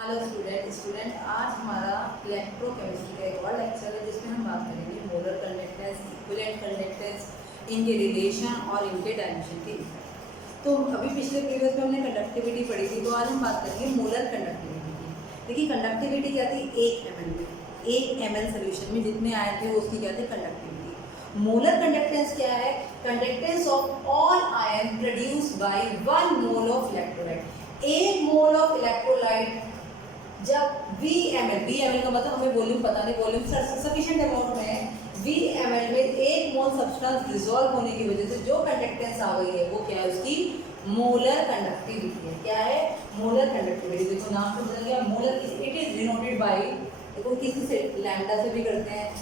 Hello student आज हमारा electrochemistry का एक और लेक्चर है जिसमें हम बात करेंगे मोलर कंडक्टेंस, इक्विवेलेंट कंडक्टेंस, इनके रिलेशन और इनके डायमेंशन के लिए। तो अभी पिछले प्रीवियस में हमने कंडक्टिविटी पढ़ी थी, तो आज हम बात करेंगे मोलर कंडक्टिविटी की। देखिए कंडक्टिविटी क्या थी, 1 ml सोल्यूशन में जितने आयन थे उसकी क्या थी, कंडक्टिविटी। मोलर कंडक्टेंस क्या है, conductance of all ion produce by 1 mole of electrolyte. 1 mole of electrolyte जब VmL का मतलब हमें वॉल्यूम पता नहीं, वॉल्यूम सफिशिएंट अमाउंट में है। VmL में 1 मोल सब्सटेंस डिसॉल्व होने की वजह से जो कंडक्टेंस आ गई है वो क्या है, उसकी मोलर कंडक्टिविटी है। क्या है, मोलर कंडक्टिविटी। देखो नाम से बदल गया, molar it is denoted by, देखो किसी से लैम्डा से भी करते हैं,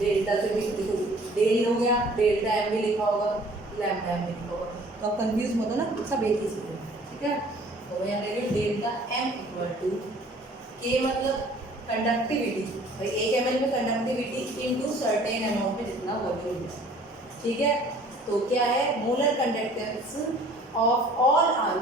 डेल्टा से भी, देखो डेल हो गया, डेल्टा एम भी लिखा होगा, लैम्डा एम भी लिखा होगा, तो आप कंफ्यूज मत हो ना, सब एक ही चीज है। ठीक है, तो यहाँ देखिए डेल्टा एम इक्वल टू के मतलब कंडक्टिविटी, भाई 1 ml में कंडक्टिविटी इनटू सर्टेन अमाउंट में जितना वॉल्यूम है। ठीक है, तो क्या है, molar conductance of all ion,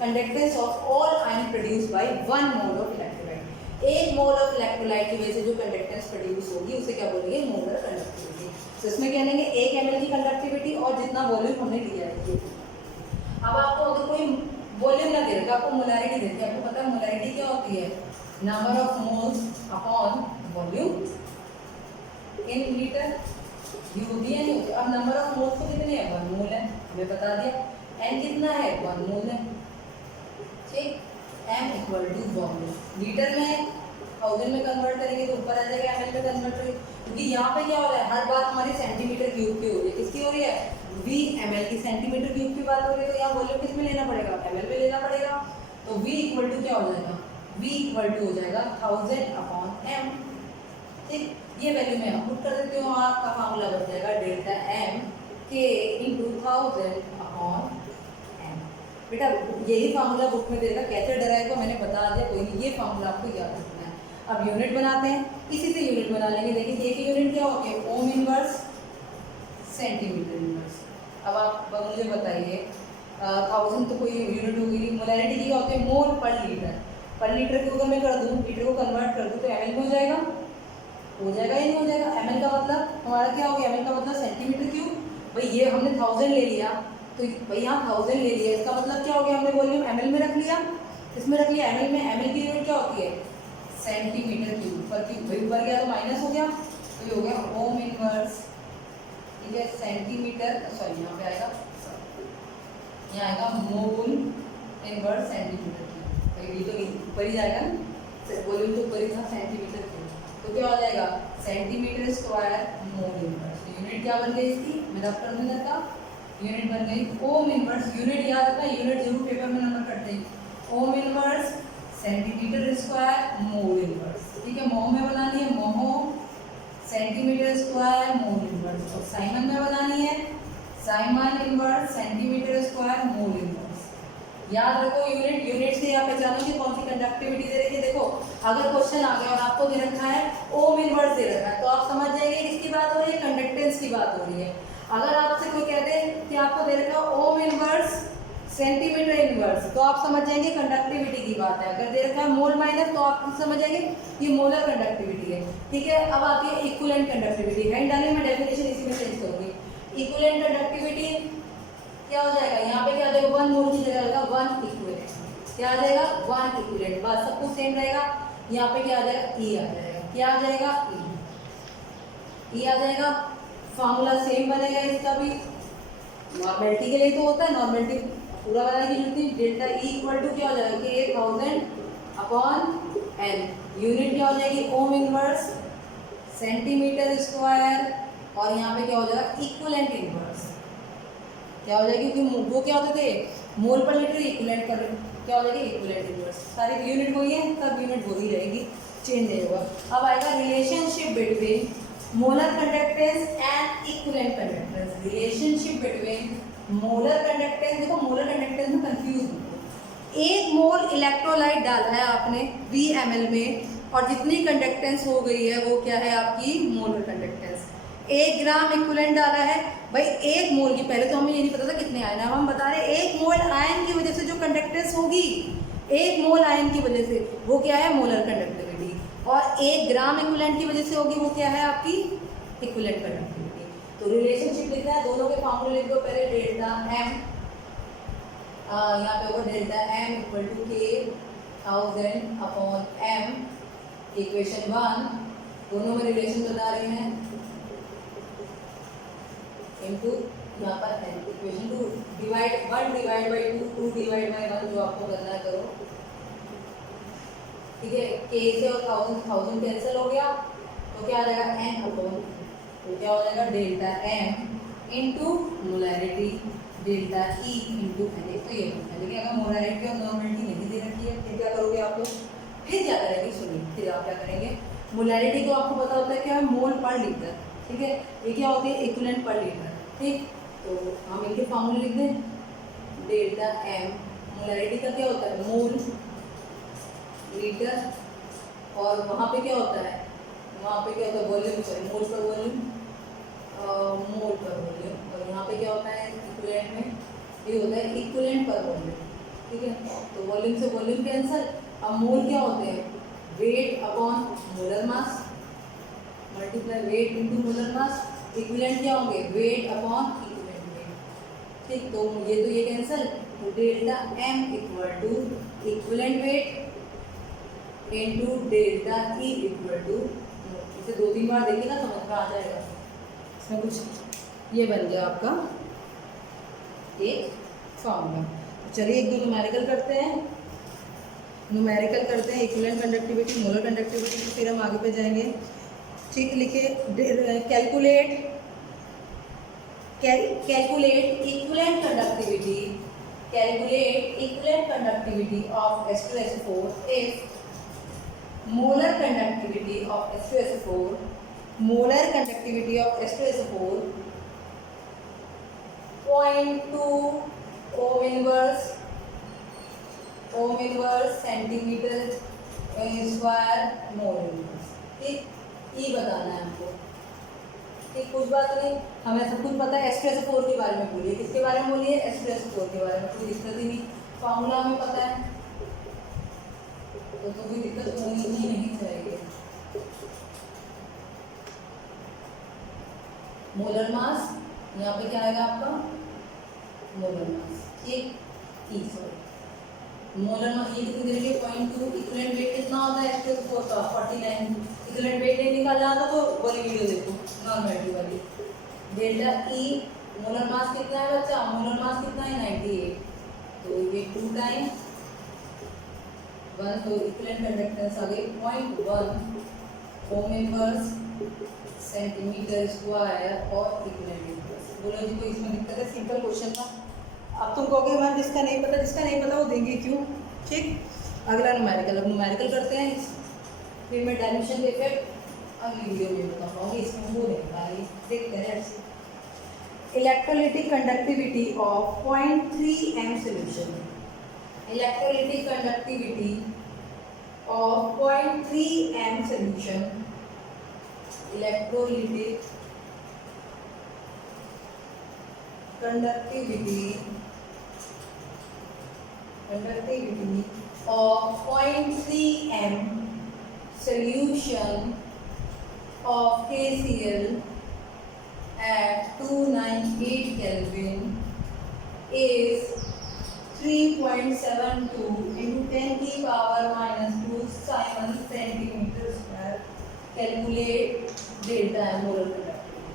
conductance of all ion produce by 1 mole of electrolyte. 1 mole of electrolyte की वजह से जो कंडक्टेंस प्रोड्यूस होगी उसे क्या बोलेंगे, मोलर कंडक्टिविटी। तो इसमें क्या लेंगे, 1 ml की कंडक्टिविटी और जितना वॉल्यूम हमने लिया है। अब आपको अगर कोई वॉल्यूम ना दे रखा, आपको मोलैरिटी देती है, आपको पता है मोलैरिटी क्या होती है, number of moles upon volume in litre. You दिया नहीं होती। अब नंबर ऑफ मोल्स तो कितने हैं, 1 मोल है, हमें बता दिया। एन कितना है, 1 मोल है। ठीक, M equal to volume, litre में 1000 में कन्वर्ट करेंगे तो ऊपर आ जाएगा, एमएल में कन्वर्ट करेंगे, क्योंकि यहाँ पे क्या हो रहा है, हर बात हमारी सेंटीमीटर क्यूब की हो रही है। किसकी हो रही है, VmL की सेंटीमीटर क्यूब की बात हो रही है, तो यहाँ वॉल्यूम किस में लेना पड़ेगा, ml में लेना पड़ेगा। तो V इक्वल टू क्या हो जाएगा, V इक्वल टू हो जाएगा 1000 अपॉन m। ठीक, ये वैल्यू मैं पुट कर देती हूँ, आपका फार्मूला बन जाएगा delta m k into 1000 upon m। बेटा यही फार्मूला बुक में देगा, कैसे डराएगा मैंने बता दिया, कोई नहीं, ये फार्मूला आपको याद रखना है। अब यूनिट बनाते हैं, इसी से यूनिट बना लेंगे। देखिए ये की यूनिट क्या होगी, ओम इनवर्स सेंटीमीटर इनवर्स। अब आप मुझे बताइए, 1000 तो कोई यूनिट होगी नहीं, मोलैरिटी की होती है मोल पर लीटर। पर लीटर को अगर मैं कर दूँ, लीटर को कन्वर्ट कर दूँ तो ml में हो जाएगा या नहीं हो जाएगा। ml का मतलब हमारा क्या हो गया, ml का मतलब सेंटीमीटर क्यूब। भाई ये हमने 1000 ले लिया, तो भाई यहाँ 1000 ले लिया, इसका मतलब क्या हो गया, हमने वॉल्यूम ml में रख लिया, इसमें रख लिया ml में। ml की यूनिट क्या होती है, सेंटीमीटर क्यूब। पर क्यूब भाई ऊपर गया तो माइनस हो गया, तो ये हो गया ओम इनवर्स, ठीक है, सेंटीमीटर, सॉरी यहाँ पे आएगा, यहाँ आएगा मोल इनवर्स सेंटीमीटर क्यूब। भाई भी तो ऊपर ही जाएगा ना, वॉल्यूम तो ऊपर ही था, सेंटीमीटर क्यूब, तो क्या हो जाएगा, centimetre square mole inverse. Unit क्या बन गई इसकी, मैं रफ कर दूंगा का, यूनिट बन गई ओम इनवर्स। यूनिट याद रखना, यूनिट जरूर पेपर में नंबर करते हैं। ओम inverse centimetre square mole inverse. ठीक है, मोह में बनानी है, मोह सेंटीमीटर स्क्वायर मोल इनवर्स, और साइमन में बनानी है, Simon inverse centimetre square mole inverse. याद रखो यूनिट, यूनिट से आप पहचानो कि कौन सी कंडक्टिविटी दे रही है। देखो अगर क्वेश्चन आ गया और आपको दे रखा है ओम इनवर्स दे रखा है, तो आप समझ जाएंगे किसकी बात हो रही है, कंडक्टेंस की बात हो रही है। अगर आपसे कोई कहते हैं कि आपको दे रखा है ओम इनवर्स सेंटीमीटर इनवर्स, तो आप समझ जाएंगे कंडक्टिविटी की बात है। अगर दे रखा है मोल माइनस, तो आप समझ जाएंगे ये मोलर कंडक्टिविटी है। ठीक है, अब आती है इक्विवेलेंट कंडक्टिविटी। हैंड डालिए, मैं डेफिनेशन इसी में चेंज करूंगी। इक्विवेलेंट कंडक्टिविटी क्या हो जाएगा, यहाँ पे क्या आ जाएगा, 1 मोल की जगह आएगा 1 इक्विवेलेंट। क्या आ जाएगा, 1 इक्विवेलेंट, बस सब कुछ सेम रहेगा। यहाँ पे क्या आ जाएगा, E आ जाएगा। क्या आ जाएगा, E आ जाएगा। फॉर्मूला सेम बनेगा इसका भी, नॉर्मेलिटी के लिए तो होता है, नॉर्मेलिटी पूरा बनाने की जरूरत नहीं। डेल्टा E इक्वल टू क्या हो जाएगा, कि 1000 अपॉन n। यूनिट क्या हो जाएगी, ओम इनवर्स सेंटीमीटर स्क्वायर, और यहाँ पे क्या हो जाएगा, इक्विवेलेंट इनवर्स। क्या हो जाएगी, क्योंकि वो क्या होते थे, मोल पर लीटर, इक्विवेलेंट पर क्या हो जाएगी, इक्विवेलेंट इनवर्स। सारी यूनिट वही है, सब यूनिट वही रहेगी, चेंज नहीं होगा। अब आएगा relationship between molar conductance and equivalent conductance. Relationship between molar conductance, देखो मोलर कंडक्टेंस में कंफ्यूज हो, 1 मोल इलेक्ट्रोलाइट डाला है आपने VmL में, और जितनी कंडक्टेंस हो गई है वो क्या है आपकी मोलर कंडक्टेंस। 1 ग्राम इक्विवेलेंट डाला है, भाई 1 मोल की, पहले तो हमें ये नहीं पता था कितने आयन है, अब हम बता रहे हैं 1 मोल आयन की वजह से जो कंडक्टेंस होगी 1 मोल आयन की वजह से, वो क्या है मोलर कंडक्टिविटी, और 1 ग्राम इक्विवेलेंट की वजह से होगी, वो क्या है आपकी इक्विवेलेंट कंडक्टिविटी। तो रिलेशनशिप लिखना है, दोनों के फॉर्मूले लिख दो पहले, डेल्टा एम, यहाँ पे होगा डेल्टा एम इक्वल टू के 1000 अपॉन एम, इक्वेशन 1, दोनों में रिलेशन बता रहे हैं, इनटू यहाँ पर है equation 2, divide 1 divide by 2, 2 divide by 1, जो आपको करना है करो, ठीक है। के से और 1000 कैंसिल हो गया, तो क्या आ जाएगा एन अपॉन, तो क्या हो जाएगा delta M into molarity delta E into N. तो ये बनता है, लेकिन अगर मोलैरिटी और नॉर्मलिटी नहीं दे रखी है, फिर क्या करोगे आप लोग, फिर क्या करेंगे सुनिए, फिर आप क्या करेंगे, मोलैरिटी को आपको पता होता है क्या है, मोल पर लीटर, ठीक है, ये क्या होती है इक्विवेलेंट पर लीटर, ठीक। तो हम इनके फॉर्मूले लिख दें, डेल्टा एम, मोलैरिटी का क्या होता है मोल लीटर, और वहाँ पे क्या होता है, वहाँ पे क्या होता है वॉल्यूम, सॉरी मोल पर वॉल्यूम, मोल पर वॉल्यूम, और यहाँ पे क्या होता है इक्विवेलेंट में, ये होता है इक्विवेलेंट पर वॉल्यूम, ठीक है। तो वॉल्यूम से वॉल्यूम कैंसल, अब मोल क्या होते हैं, weight upon molar mass, multiply weight into molar mass, equivalent क्या होंगे वेट अपॉन इक्विवेलेंट वेट, ठीक। तो ये कैंसल, तो delta M equal to equivalent weight into delta E equal to, इसे 2-3 बार देखिए ना समझ में आ जाएगा, इसमें कुछ ये बन गया आपका एक फॉर्मूला। चलिए 1-2 न्यूमेरिकल करते हैं, न्यूमेरिकल करते हैं इक्विवेलेंट कंडक्टिविटी मोलर कंडक्टिविटी, फिर हम आगे पे जाएंगे, ठीक। लिखे calculate equivalent conductivity, calculate equivalent conductivity of H2SO4 if molar conductivity of H2SO4, molar conductivity of H2SO4 0.2 Om inverse centimetre square mole inverse, ठीक। ये बताना है हमको, ठीक। कुछ बात नहीं, हमें सब कुछ पता है, H2SO4 के बारे में बोलिए, किसके बारे में बोलिए, H2SO4 के बारे में, कोई दिक्कत ही नहीं, फॉर्मूला हमें पता है, तो कोई दिक्कत होनी ही नहीं चाहिए। मोलर मास, यहाँ पे क्या आएगा आपका मोलर मास, ठीक, मोलर मास ये कितनी देंगे 0.2, इक्विवेलेंट वेट कितना होता है H2SO4 का 49, इक्विवेलेंट वेट नहीं निकालना था तो वाली वीडियो देखो नॉर्मलिटी वाली। डेल्टा ई मोलर मास कितना है बच्चा, मोलर मास कितना है 98, तो ये 2 टाइम 1, तो इक्विवेलेंट कंडक्टेंस आ गई 0.1 ओम इनवर्स सेंटीमीटर स्क्वायर और इक्विवेलेंट इनवर्स। बोलो जी कोई इसमें दिक्कत है, सिंपल क्वेश्चन था। अब तुम कहोगे मैम जिसका नहीं पता वो देंगे क्यों, ठीक। अगला न्यूमेरिकल, अब न्यूमेरिकल करते हैं, फिर मैं डायमेंशन के इफेक्ट अगली वीडियो में बता पाऊंगी, इसमें वो नहीं पा रही, देखते हैं। Electrolytic conductivity of 0.3 m solution, electrolytic conductivity of 0.3 m solution, electrolytic conductivity of 0.3 m solution of KCl at 298 Kelvin is 3.72 into 10 की power -2 Simon centimeter square। Calculate delta molar conductivity.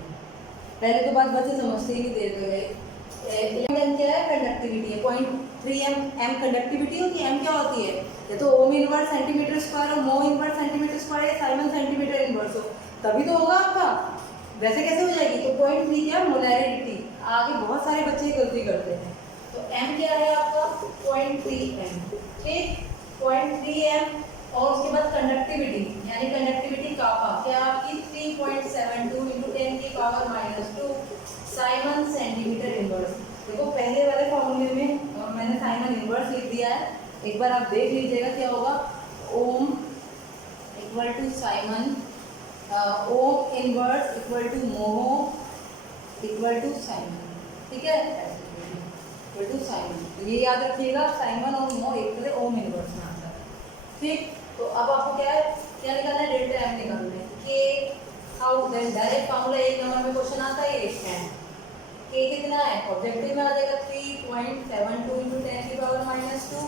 पहले तो बात बच्चे समझते ही नहीं दे रहे, क्या है कंडक्टिविटी है 0.3 m कंडक्टिविटी होती है, m क्या होती है, ये तो ओम इनवर्स सेंटीमीटर स्क्वायर हो, मो इनवर्स सेंटीमीटर स्क्वायर है, साइमन सेंटीमीटर इनवर्स हो, तभी तो होगा आपका, वैसे कैसे हो जाएगी। तो 0.3 क्या मोलैरिटी, आगे बहुत सारे बच्चे गलती करते हैं, तो m क्या है आपका 0.3 m, ठीक 0.3 m, और उसके बाद कंडक्टिविटी यानी कंडक्टिविटी कापा क्या आपकी 3.72 into 10 की पावर -2 साइमन सेंटीमीटर इनवर्स। देखो पहले वाले फॉर्मूले में मैंने साइमन इनवर्स लिख दिया है, एक बार आप देख लीजिएगा क्या होगा, ohm equal to siemens, ohm inverse equal to mho equal to siemens, ठीक है। इक्वल टू साइन। तो ये याद रखिएगा, साइन 1 और मो इक्वल है ओम इनवर्स में आता है। ठीक, तो अब आपको क्या निकालना है, डेल्टा एम निकालना है। के how then direct formula 1 number में क्वेश्चन आता है, ये है के कितना है, ऑब्जेक्टिव में आ जाएगा 3.72 × 10⁻²।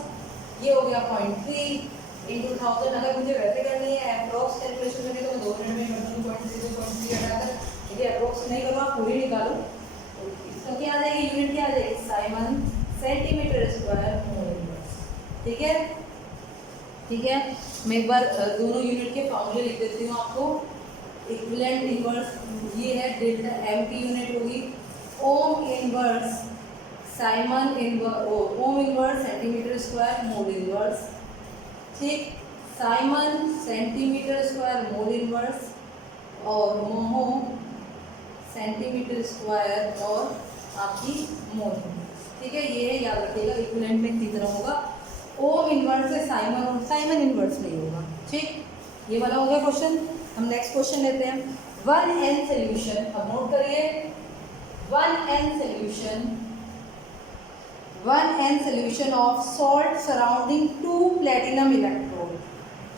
ये हो गया 0.3 × 1000। अगर मुझे वैसे करनी है अप्रोक्स कैलकुलेशन करनी है तो मैं 2 मिनट में कर दूँ, 0.3 हटाकर। ठीक है, अप्रोक्स नहीं करो, आप पूरी निकालो। तो इसका क्या आ जाएगी, यूनिट क्या आ जाएगी, Simon centimetre square mole inverse. ठीक है, ठीक है, मैं एक बार दोनों यूनिट के फॉर्मूले लिख देती हूँ आपको। इक्विवेलेंट इनवर्स ये है, डेल्टा एम की यूनिट होगी ohm inverse siemens inverse, ohm inverse centimetre square mole inverse. ठीक, siemens centimetre square mole inverse और मोहो सेंटीमीटर स्क्वायर और आपकी मोल। ठीक है, ये है, याद रखिएगा। इक्विवेलेंट में इसी तरह होगा, ओम इनवर्स से साइमन और साइमन इनवर्स नहीं होगा। ठीक, ये वाला हो गया क्वेश्चन। हम नेक्स्ट क्वेश्चन लेते हैं, 1n सोल्यूशन। अब नोट करिए, 1n solution of salt surrounding 2 platinum electrode.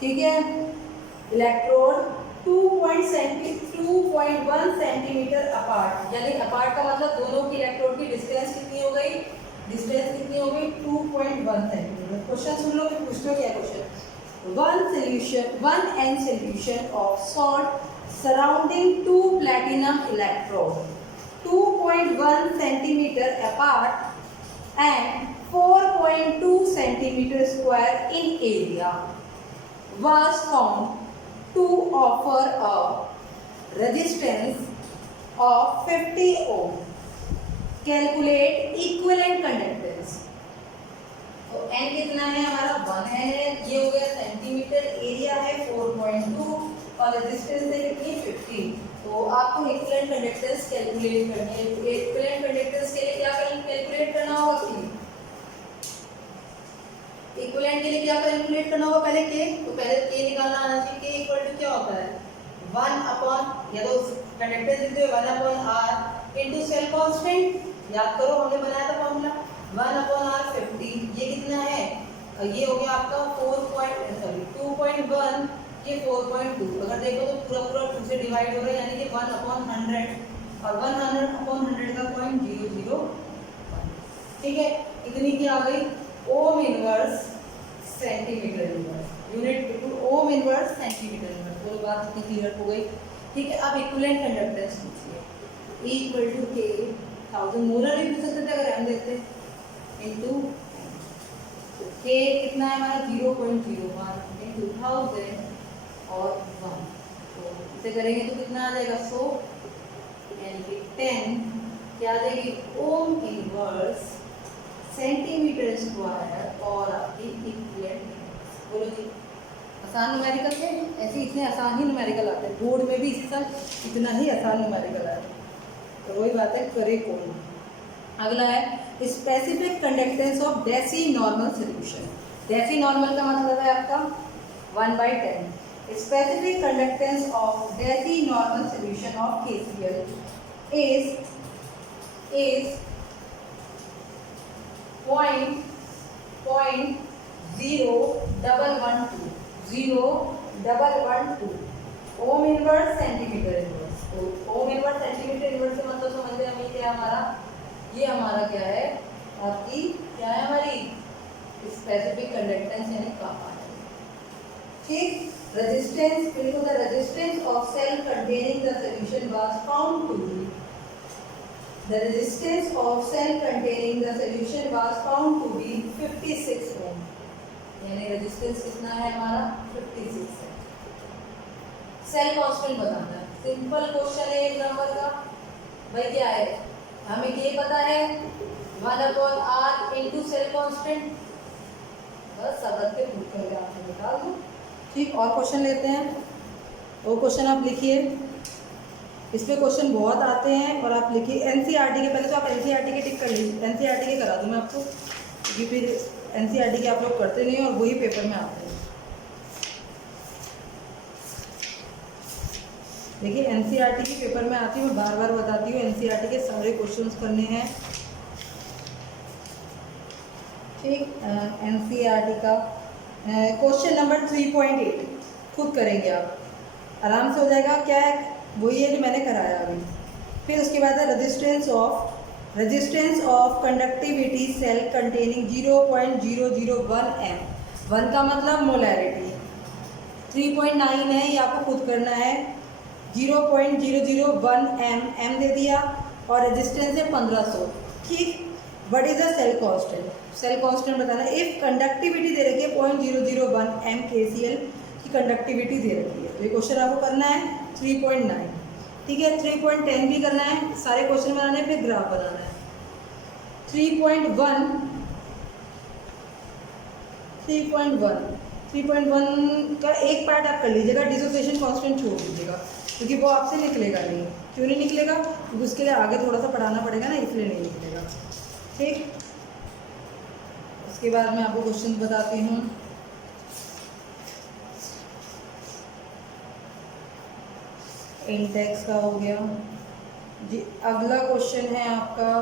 ठीक है, इलेक्ट्रोड 2.1 सेंटीमीटर अपार्ट, यानी अपार्ट का मतलब दोनों की इलेक्ट्रोड की डिस्टेंस कितनी हो गई, डिस्टेंस कितनी हो गई 2.1 सेंटीमीटर। क्वेश्चन सुन लो, फिर पूछ लो क्या question. 1n solution of salt surrounding 2 platinum electrodes 2.1 centimeter apart and 4.2 centimeter square in area was found to offer a resistance of 50 ohm. Calculate equivalent conductance. तो n कितना है हमारा, 1 है, ये हो गया सेंटीमीटर, एरिया है 4.2 और रेजिस्टेंस है कितनी 50। तो आपको इक्विवेलेंट कंडक्टेंस कैलकुलेट करनी है। इक्विवेलेंट कंडक्टेंस के लिए क्या कैलकुलेट करना होगा, इक्विवेलेंट के लिए क्या कैलकुलेट करना होगा, पहले के, तो पहले के निकालना आना चाहिए। के इक्वल टू क्या होता है, 1 या तो कंडक्टेंस लिखते हुए 1/r इनटू सेल कांस्टेंट। याद करो, हमने बनाया था फॉर्मूला 1/r 50। ये कितना है, ये हो गया आपका 2.1, ये 4.2। अगर देखो तो पूरा पूरा 2 से डिवाइड हो रहा है, यानी कि 1/100 और 100/100 का 0.001। ठीक है, इतनी की आ गई ohm inverse centimetre inverse, unit to ohm inverse centimetre inverse. पूरी बात इतनी क्लियर हो गई। ठीक है, अब इक्विवेलेंट कंडक्टेंस पूछिए, E इक्वल टू के 1000 मोलर भी पूछ सकते थे अगर हम देखते, इनटू के कितना है हमारा 0.01 इनटू 1000 और 1। तो इसे करेंगे तो कितना आ जाएगा 100, यानी कि 10 क्या आ जाएगी ओम इनवर्स सेंटीमीटर स्क्वायर और आपकी इक्विवेलेंट। बोलो जी, आसान न्यूमेरिकल थे, ऐसे इतने आसान ही न्यूमेरिकल आते हैं, बोर्ड में भी इसी साल इतना ही आसान न्यूमेरिकल आया। तो वही बात है, करे कौन। अगला है specific conductance of deci normal solution. Deci normal का मतलब है आपका 1/10। Specific conductance of deci normal solution of KCl is 0.0112 ohm inverse centimetre inverse. तो ओम इनवर्स सेंटीमीटर इनवर्स से मतलब समझ रहे हमें क्या हमारा, ये हमारा क्या है आपकी, क्या है हमारी स्पेसिफिक कंडक्टेंस, यानी कापा है। ठीक, रेजिस्टेंस, फिर the resistance of cell containing the solution was found to be, the resistance of cell containing the solution was found to be 56 ohm, यानी रेजिस्टेंस कितना है हमारा 56 है। सेल कांस्टेंट बताना है, सिंपल क्वेश्चन है एक नंबर का। भाई क्या है, हमें ये पता है 1/r इनटू सेल कांस्टेंट, बस सब के पूछ करके आपने निकाल दो। ठीक, और क्वेश्चन लेते हैं। वो क्वेश्चन आप लिखिए, इस पे क्वेश्चन बहुत आते हैं और आप लिखिए एनसीईआरटी के। पहले तो आप एनसीईआरटी के टिक कर लीजिए, एनसीईआरटी के करा दूँ मैं आपको, क्योंकि फिर एनसीईआरटी के आप लोग करते नहीं और वही पेपर में आते हैं। देखिए एनसीईआरटी के पेपर में आती हूँ, मैं बार बार बताती हूँ, एनसीईआरटी के सारे क्वेश्चंस करने हैं। ठीक। NCERT का क्वेश्चन नंबर 3.8 खुद करेंगे आप, आराम से हो जाएगा। क्या है, वही है जो मैंने कराया अभी। फिर उसके बाद है resistance of conductivity cell containing 0.001 M. 1 का मतलब मोलैरिटी, 3.9 है, ये आपको खुद करना है। 0.001 एम दे दिया और रेजिस्टेंस है 1500। ठीक। What is the cell constant? Cell constant बताना है। इफ कंडक्टिविटी दे रखी है 0.001 एम KCl की कंडक्टिविटी दे रखी है, तो ये क्वेश्चन आपको करना है 3.9। ठीक है, 3.10 भी करना है, सारे क्वेश्चन बनाने हैं, फिर ग्राफ बनाना है। 3.1 का एक पार्ट आप कर लीजिएगा, डिसोसिएशन कांस्टेंट छोड़ दीजिएगा, क्योंकि वो आपसे निकलेगा नहीं। क्यों नहीं निकलेगा? क्योंकि उसके लिए आगे थोड़ा सा पढ़ाना पड़ेगा ना, इसलिए नहीं निकलेगा। ठीक। उसके बाद मैं आपको क्वेश्चन बताती हूँ। इंडेक्स का हो गया जी। अगला क्वेश्चन है आपका,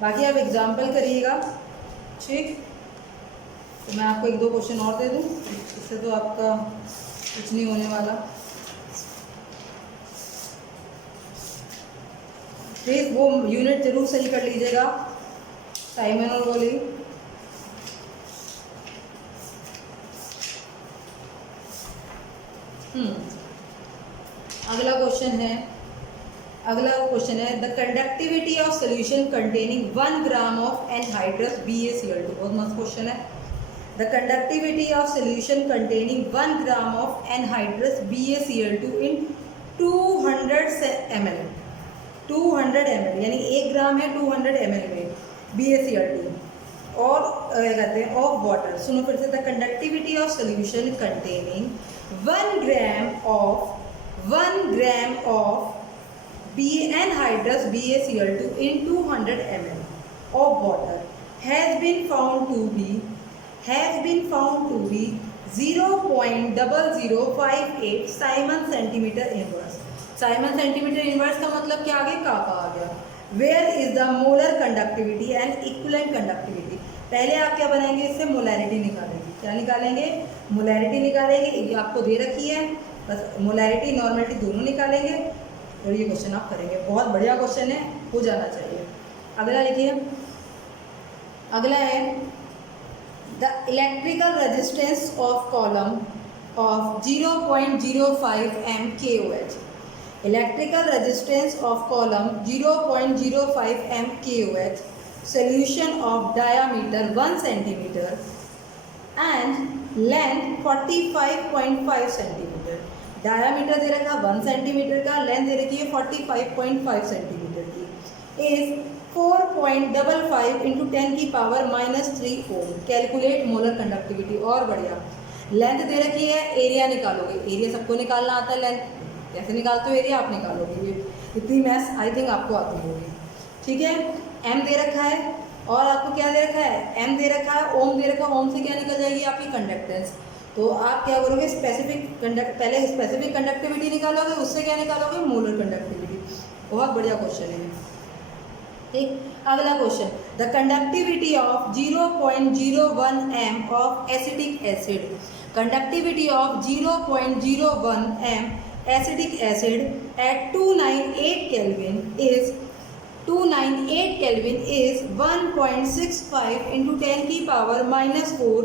बाकी आप एग्जाम्पल करिएगा। ठीक। तो मैं आपको 1-2 क्वेश्चन और दे दूँ, इससे तो आपका कुछ नहीं होने वाला। प्लीज़ वो यूनिट जरूर सही कर लीजिएगा, साइमन और बोली। अगला क्वेश्चन है the conductivity of solution containing 1 gram of anhydrous BaCl2। बहुत मस्त क्वेश्चन है। The conductivity of solution containing 1 gram of anhydrous BaCl2 in 200 ml। 200 ml यानी 1 ग्राम है 200 ml में BaCl2 और क्या कहते हैं ऑफ वाटर। सुनो फिर से। The conductivity of solution containing 1 gram of anhydrous BaCl2 in 200 ml of water has been found to be 0.0058 siemens centimetre inverse. Siemens centimetre inverse का मतलब क्या आ गया? कापा आ गया। Where is the molar conductivity and equivalent conductivity? पहले आप क्या बनाएंगे? इससे मोलैरिटी निकालेंगे। क्या निकालेंगे? मोलैरिटी निकालेंगे। ये आपको दे रखी है, बस मोलैरिटी नॉर्मलिटी दोनों निकालेंगे और ये क्वेश्चन आप करेंगे। बहुत बढ़िया क्वेश्चन है, हो जाना चाहिए। अगला लिखिए। अगला है the electrical resistance of column of 0.05 M KOH। Electrical resistance of column 0.05 M KOH, solution of diameter 1 centimetre and length 45.5 centimetre. Diameter दे रखा 1 सेंटीमीटर का, लेंथ दे रखी है 45.5 सेंटीमीटर की, इज 4.55 इंटू 10 की power -3 ohm. Calculate molar conductivity. और बढ़िया। Length दे रखी है, एरिया निकालोगे। एरिया सबको निकालना आता है, लेंथ कैसे निकालते हो? एरिया आप निकालोगे। ये इतनी मैथ्स आई थिंक आपको आती होगी। ठीक है। एम दे रखा है और आपको क्या दे रखा है? एम दे रखा है, ओम दे रखा है। ओम से क्या निकल जाएगी? आपकी कंडक्टेंस। तो आप क्या करोगे? पहले स्पेसिफिक कंडक्टिविटी निकालोगे, उससे क्या निकालोगे? Molar conductivity. बहुत बढ़िया क्वेश्चन है। ठीक। अगला question, the conductivity of 0.01 M of acetic acid. Conductivity of 0.01 M acetic acid at 298 Kelvin is 1.65 into 10 की power -4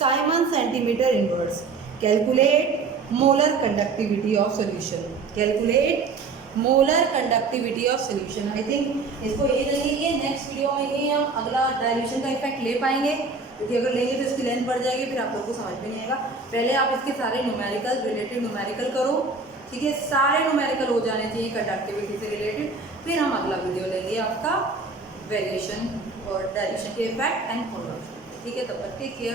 siemens centimetre inverse. Calculate molar conductivity of solution. Calculate molar conductivity of solution. I think इसको ये लगेगी। Next video में ही हम अगला dilution का effect ले पाएंगे, क्योंकि अगर लेंगे तो इसकी लेंथ बढ़ जाएगी, फिर आप लोग को समझ में नहीं आएगा। पहले आप इसके सारे न्यूमेरिकल रिलेटेड न्यूमेरिकल करो। ठीक है, सारे न्यूमेरिकल हो जाने चाहिए कंडक्टिविटी से रिलेटेड, फिर हम अगला वीडियो लेंगे आपका वेरिएशन और डाइल्यूशन के इफेक्ट एंड कन्वर्जन। ठीक है, तब तक टेक केयर।